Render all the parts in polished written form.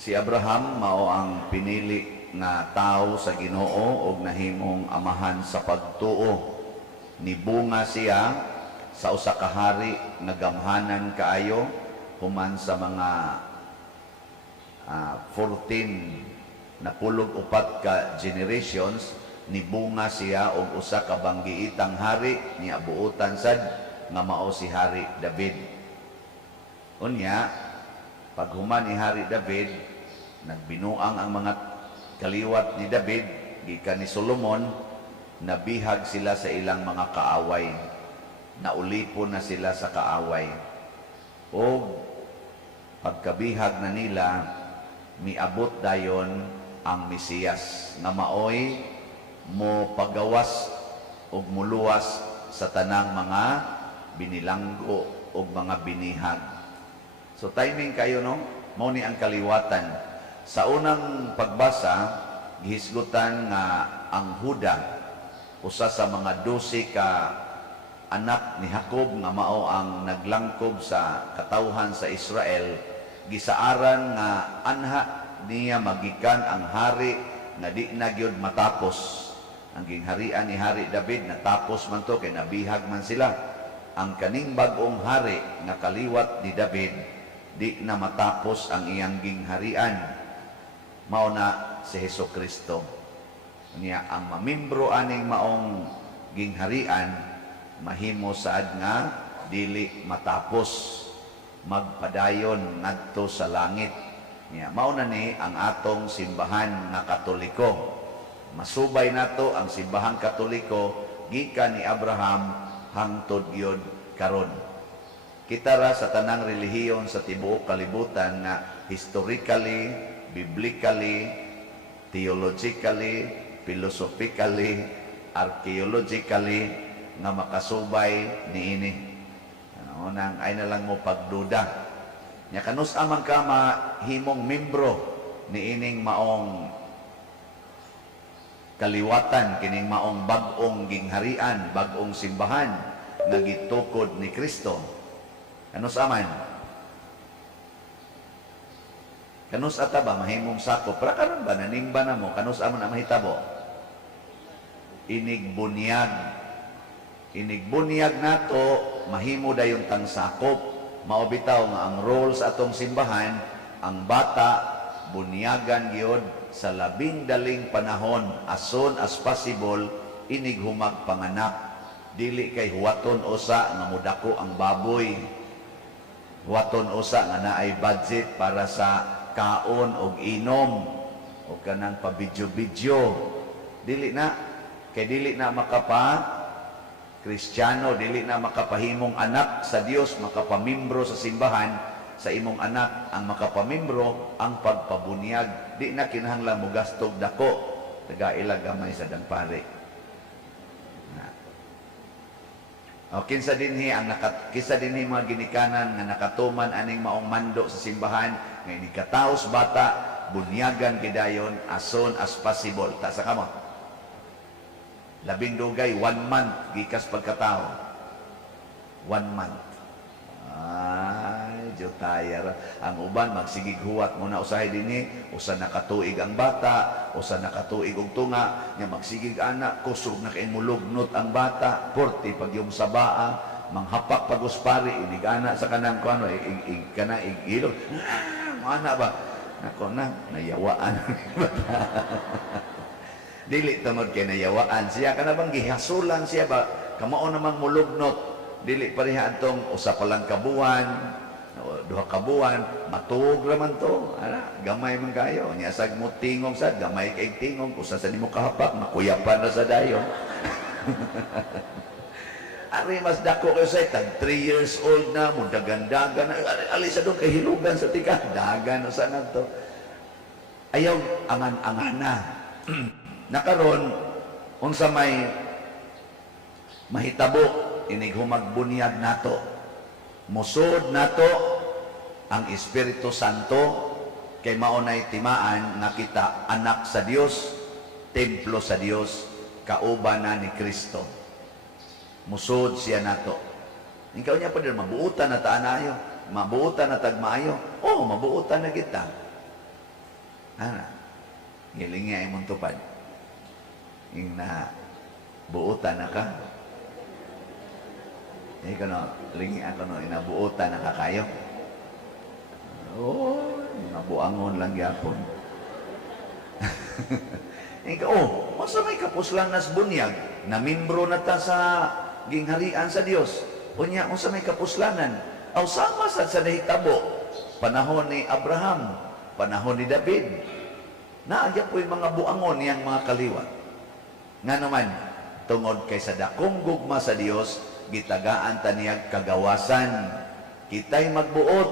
Si Abraham mao ang pinili nga tao sa Ginoo og nahimong amahan sa pagtuo. Nibunga siya sa usa ka hari nga gamhanan kaayo human sa mga 14 na pulog upat ka generations. Nibunga siya og usa ka banggiitang hari niya buutan sad nga mao si Hari David. Unya paghuman ni Hari David, nagbinuang ang mga kaliwat ni David, gikan ni Solomon, nabihag sila sa ilang mga kaaway. Naulipon na sila sa kaaway. O pagkabihag na nila, miabot dayon ang Mesiyas, na maoy mo pagawas o muluwas sa tanang mga binilanggo o mga binihag. So timing kayo, no? Mao ni ang kaliwatan. Sa unang pagbasa, gihisgutan nga ang Huda, usa sa mga 12 ka anak ni Jacob nga mao ang naglangkob sa katawhan sa Israel, gisaaran nga anha niya magikan ang hari nga di na gyud matapos. Ang gingharian ni Hari David natapos man to kay nabihag man sila. Ang kaning bag-ong hari nga kaliwat ni David, di na matapos ang iyang gingharian, mao na si Hesukristo. Niya ang mamimbro aning maong gingharian mahimo saad nga dili matapos, magpadayon ngadto sa langit. Niya mao na ni ang atong simbahan nga Katoliko. Masubay nato ang simbahang Katoliko gikan ni Abraham hangtod gyud karon. Kita ra sa tanang relihiyon sa tibuok kalibutan nga historically, biblically, theologically, philosophically, archaeologically nga makasubay niini. Ano nang ay na lang mo pagduda. Nya kanus amang ka mahimong membro niining maong kaliwatan, kining maong bag-ong gingharian, bag-ong simbahan nga gitukod ni Kristo. Kanus aman? Kanus ata ba mahimong sakop? Para karon ba nanimba na mo? Kanus aman ang mahitabo? Inigbunyag. Inigbunyag nato mahimo dayon tang sakop. Mao bitaw nga ang role sa atong simbahan, ang bata bunyagan gyud sa labing daling panahon as soon as possible, inig humag panganak. Dili kay huwaton usa nga mudako ang baboy, huwaton usa nga naay budget para sa kaon og inom o kanang pabidyo-bidyo. Dili na, kay dili na makapa Kristiyano, dili na makapahimong anak sa Dios, makapamimbro sa simbahan sa imong anak. Ang makapamimbro ang pagpabunyag. Di na kinahanglan mo gastog dako, tagaila gamay sa dangpari. O kinsa dinhi ang kisa dinhi mga ginikanan nga nakatuman aning maong mando sa simbahan nga inikataos bata, bunyagan gidayon as soon as possible. Ta sa kamo, labing dugay 1 month gikas pagkatao, 1 month. Ay, jutayar. Ang uban magsigig huwat mo na usahay dinhi, usa nakatuig ang bata, usa nakatuig og tunga, nya magsigig anak, kusog na kay mulugnot ang bata, 40 pag yung sabaa, manghapak paguspari, inig anak sa kanang kuano, kana igilog. Mana ba? Nako na, nayawaan. Dili tungod kay nayawaan siya, kana bang gihasulan siya ba? Kamao namang mulugnot. Dili pareha atong usa pa lang kabuan, 2 kabuan, matuog raman to. Ana, gamay man kayo. Nya sag mo tingog sad, gamay kay tingog, usa sa nimo kahapak, makuyapan na sa dayon. Ari mas dako kayo sa tag 3 years old na, mo dagan-dagan, ali sa doon kay hilugan sa tika, dagan sa to. Ayaw angan-angana. Nakaron unsa may mahitabo, inig humagbunyag nato, musod nato ang Espiritu Santo, kay maunay timaan nga kita anak sa Dios, templo sa Dios, kauban na ni Kristo. Musod siya nato. Ikaw niya pa din, mabuutan na taanayo, mabuutan na tagmaayo. Oh, mabuutan na kita. Ana, gilingi ay mong tupad. Yung na buutan na ka. Eh, kano, lingi ako no, inabuutan na ka kayo. Oh, nabuangon lang yapon. Ikaw, masa may kapuslan nas bunyag, na membro na ta sa gingharian sa Dios. Unya, kung sa may kapuslanan, aw sama sa nahitabo, panahon ni Abraham, panahon ni David, naagya po yung mga buangon niyang mga kaliwa. Nga naman, tungod kay sa dakong gugma sa Dios, gitagaan ta niyag kagawasan. Kita'y magbuot,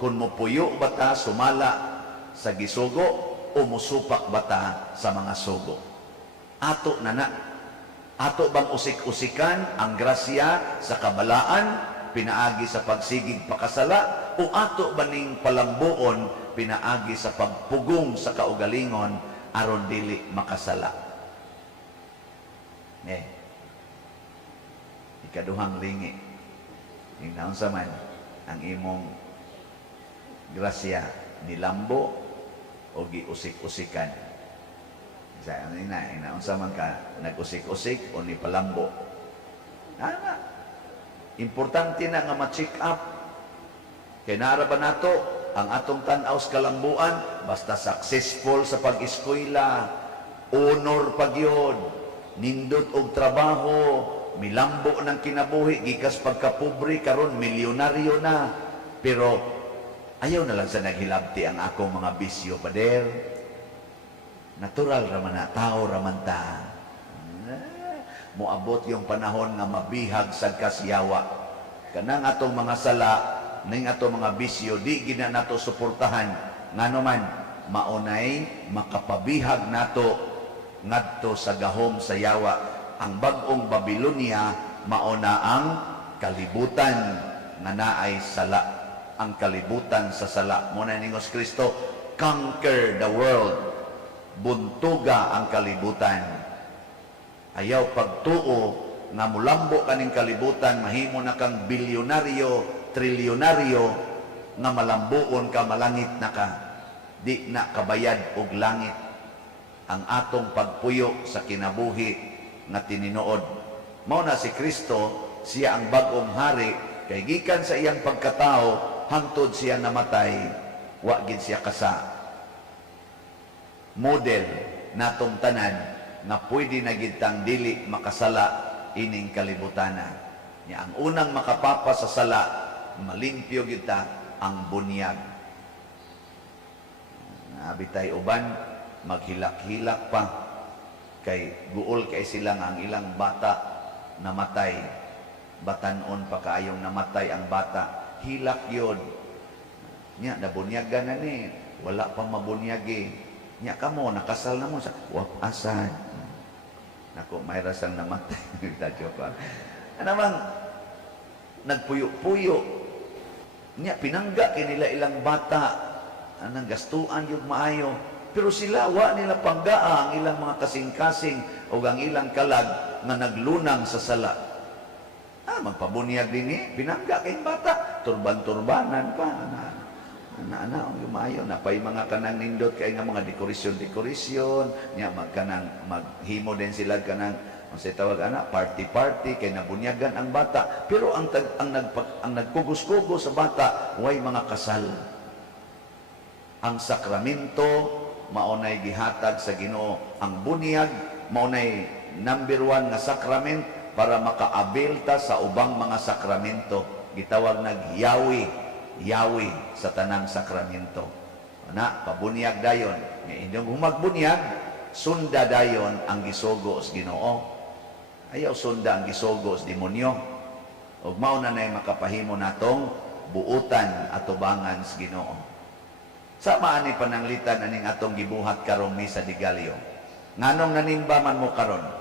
kung mupuyo bata sumala sa gisugo, o musupak bata sa mga sugo. Ato na na. Ato bang usik-usikan ang grasya sa kabalaan, pinaagi sa pagsigig pakasala, o ato ba ning palambuon, pinaagi sa pagpugong sa kaugalingon, aron dili makasala? Ikaduhang lingi. Ingnaon sa man, ang imong grasya nilambo o giusik-usikan. Sa inaunsa man ka nag-usik-usik o ni palambo. Ana. Importante na nga ma-check up. Kay naara ba nato ang atong tan-aw sa kalambuan basta successful sa pag-eskwela, honor pagyod, nindot og trabaho, milambo ng kinabuhi gikas pagkapobre karon milyonaryo na. Pero ayaw na lang sa naghilabti ang akong mga bisyo, pader. Natural raman na, tao raman ta. Muabot yung panahon nga mabihag sa kasyawa. Kanang atong mga sala, ning atong mga bisyo, di gina nato suportahan. Nga naman, maunay, makapabihag nato ngadto sa gahom sa yawa. Ang bagong Babylonia, mauna ang kalibutan nga naay sala. Ang kalibutan sa sala. Muna ningos Kristo, conquer the world. Buntuga ang kalibutan. Ayaw pagtuo nga mulambo kaning kalibutan, mahimo na kang bilyonaryo, trilyonaryo, nga malambuon ka, malangit na ka. Di na kabayad og langit. Ang atong pagpuyo sa kinabuhi nga tininood. Mao na si Kristo, siya ang bagong hari, kay gikan sa iyang pagkatao, hangtod siya namatay, wa gid siya kasa. Model natong tanan na pwede na gid tang dili makasala ining kalibutanan. Nya ang unang makapapa sa sala, malimpyo gid ta ang bunyag. Nabitay uban maghilak-hilak pa kay guol kay sila nga ang ilang bata namatay. Batanon pa kaayong namatay ang bata. Hilak yun. Nya, nabunyagan na ni. Wala pang mabunyagi. Nya ka mo, nakasal na mo sa wapasan. Naku, may rasang namatay. Tadyo pa. Anamang, nagpuyo-puyo. Nya, pinangga kinila ilang bata. Anang gastuan yung maayo. Pero sila, wa nila panggaa ang ilang mga kasing-kasing o ang ilang kalag na naglunang sa sala. Magpabunyag din pinangga kayong bata, turban-turbanan pa, ang yumayo, napay mga kanang nindot kay nga mga dekorasyon, nya magkanang maghimo din sila kanang, sa tawag party-party, kay nabunyagan ang bata, pero ang nagkugos-kugos sa bata, way mga kasal. Ang sakramento, maunay gihatag sa Ginoo. Ang bunyag, maunay number 1 nga sakrament, para makaabil ta sa ubang mga sakramento. Gitawag nag-yawi sa tanang sakramento. Pabunyag dayon. Inyong humagbunyag, sunda dayon ang gisugo sa Ginoo. Ayaw sunda ang gisugo sa demonyo. Ug mao na nay makapahimo natong buutan at tubangan sa Ginoo. Sa maani pananglitan aning atong gibuhat karong misa di Gallo. Nganong nanimba man mo karon?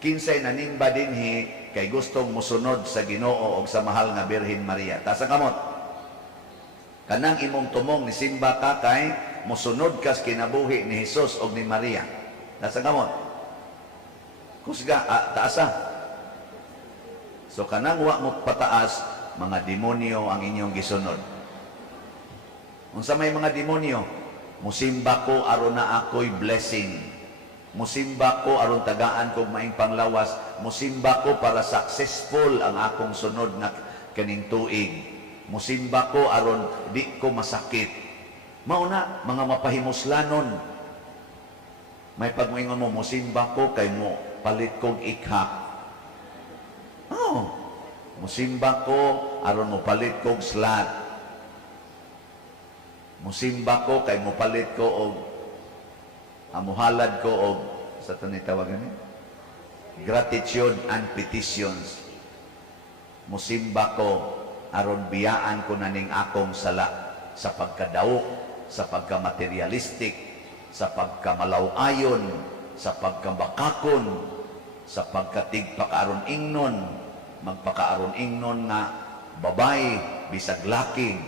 Kinsay nanimba dinhi kay gustong musunod sa Ginoo o sa mahal nga Birhen Maria. Tasa kamot. Kanang imong tumong ni simba ka kay musunod kas kinabuhi ni Hesus o ni Maria. Tasa kamot. Kusga, taasa. So kanang wa mo pataas, mga demonyo ang inyong gisunod. Unsa may mga demonyo? Musimba ko aron na ako'y blessing. Musimba ko aron tagaan kog maing panglawas. Musimba ko para successful ang akong sunod na kaning tuig. Musimba ko aron di ko masakit. Mauna mga mapahimuslanon. May pagmoingon mo, musimba ko kay mo palit kog ikhak. Oh, musimba ko aron mo palit kog slat. Musimba ko kay mo palit ko og amuhalad ko og sa tanay tawagan ni gratitude and petitions. Musimba ko aron biyaan ko naning akong sala sa pagkadaok, sa pagkamaterialistik, sa pagkamalaw-ayon, sa pagkabakakon, sa pagkatigpakaaron ingnon, magpakaaron ingnon nga babay bisag laki,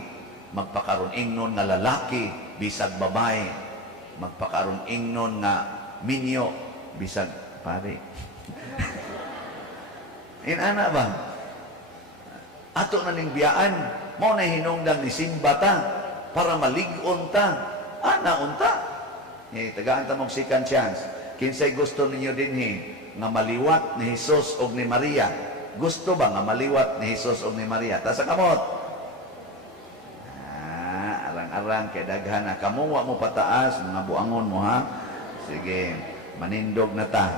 magpakaroon ingnon nga lalaki bisag babae, magpakaroon ingnon nga minyo bisag pare. Inana ba? Ato na ning biyaan, mao na hinungdan ni simba ta para malig-on ta. Ana unta. Tagaan ta mong second chance. Kinsay gusto ninyo dinhi nga maliwat ni Hesus og ni Maria? Gusto ba nga maliwat ni Hesus og ni Maria? Ta sa kamot. Arang kay daghan na kamo wa mo pataas mga buangon mo ha. Sige, manindog na ta.